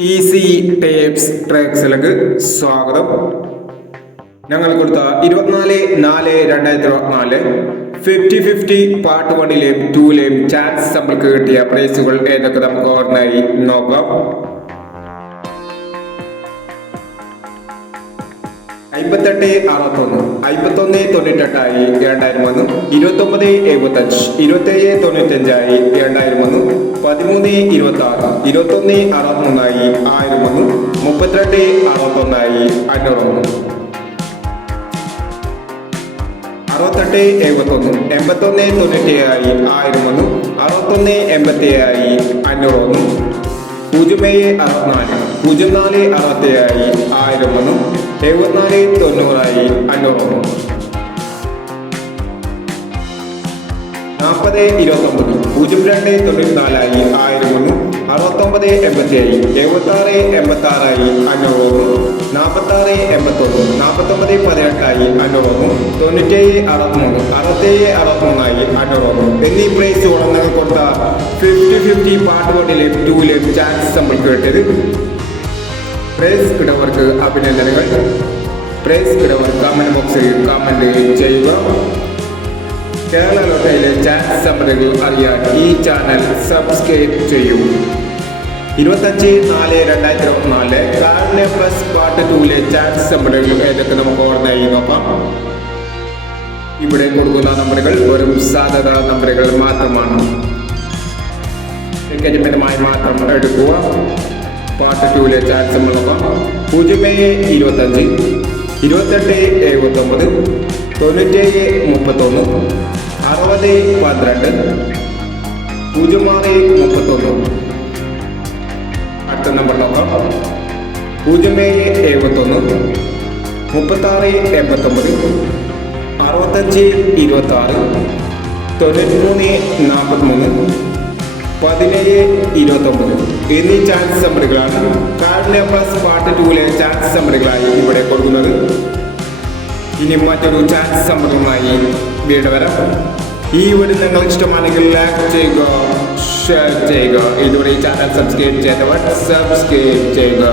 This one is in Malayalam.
ഈസി ടേപ്സ് ട്രാക്സിലേക്ക് സ്വാഗതം. ഞങ്ങൾ കൊടുത്ത 24/4/2024 50-50 പാർട്ട് 1ലെയും 2ലെയും ചാൻസ് നമ്മൾക്ക് കിട്ടിയ പ്രൈസുകൾ ഏതൊക്കെ നമുക്ക് ഓർമ്മയായി നോക്കാം. 58-61 51-98 2001, 29-75 27-95 2001, 13-26 21-63 1001, 32-61 501, 68-71 81-97 1001, 61-87 501, 0-64 04-67 1001, 74-90 501, 40-29 02-94 1001, 69-87 76-86 501, 46-81 49-18 501, 97-63 67-63 501 എന്നീ പ്രൈസുകൾ നിങ്ങൾ കൊടുത്ത 50-50 പാർട്ട് 1ലെയും 2ലെയും ചാൻസ് നമ്മൾക്ക് കിട്ടിയത്. പ്രൈസ് കിടവർക്ക് അഭിനന്ദനങ്ങൾ. പ്രൈസ് കിടവർ കമന്റ് ബോക്സിൽ കമന്റ് ചെയ്യുക. കേരള ലോട്ടറിയിലെ ചാൻസ് സമ്മതികൾ അറിയാൻ ഈ ചാനൽ സബ്സ്ക്രൈബ് ചെയ്യൂ. 25-4/2024 കാർണിയ പ്ലസ് പാർട്ട് 2ലെ ചാൻസ് സമ്മതികൾ ഏതൊക്കെ നമുക്ക് ഓർമ്മയായി നോക്കാം. ഇവിടെ കൊടുക്കുന്ന നമ്പറുകൾ വെറും സാധ്യത നമ്പറുകൾ മാത്രമാണ്. ടിക്കറ്റുമായി മാത്രം എടുക്കുക. പാർട്ട് 2ലെ ചാൻസ് നമ്മൾ നോക്കാം. 0-25 28-79 97-31 60-12 06-31. അടുത്ത നമ്പർ നോക്കാം. 0-71 36-89 65-26 93-43 17-29 എന്നീ chance നമ്പറുകളാണ് carnea plus part 2ലെ chance നമ്പറുകളായി ഇവിടെ കൊടുക്കുന്നത്. ഇനി മറ്റൊരു ചാൻസ് നമ്പറുമായി വീണ്ടും വരാം. ഈ വീഡിയോ നിങ്ങൾക്ക് ഇഷ്ടമാണെങ്കിൽ ലൈക്ക് ചെയ്യുക, ഷെയർ ചെയ്യുക. ഇതുവരെ ഈ ചാനൽ സബ്സ്ക്രൈബ് ചെയ്തവർ സബ്സ്ക്രൈബ് ചെയ്യുക.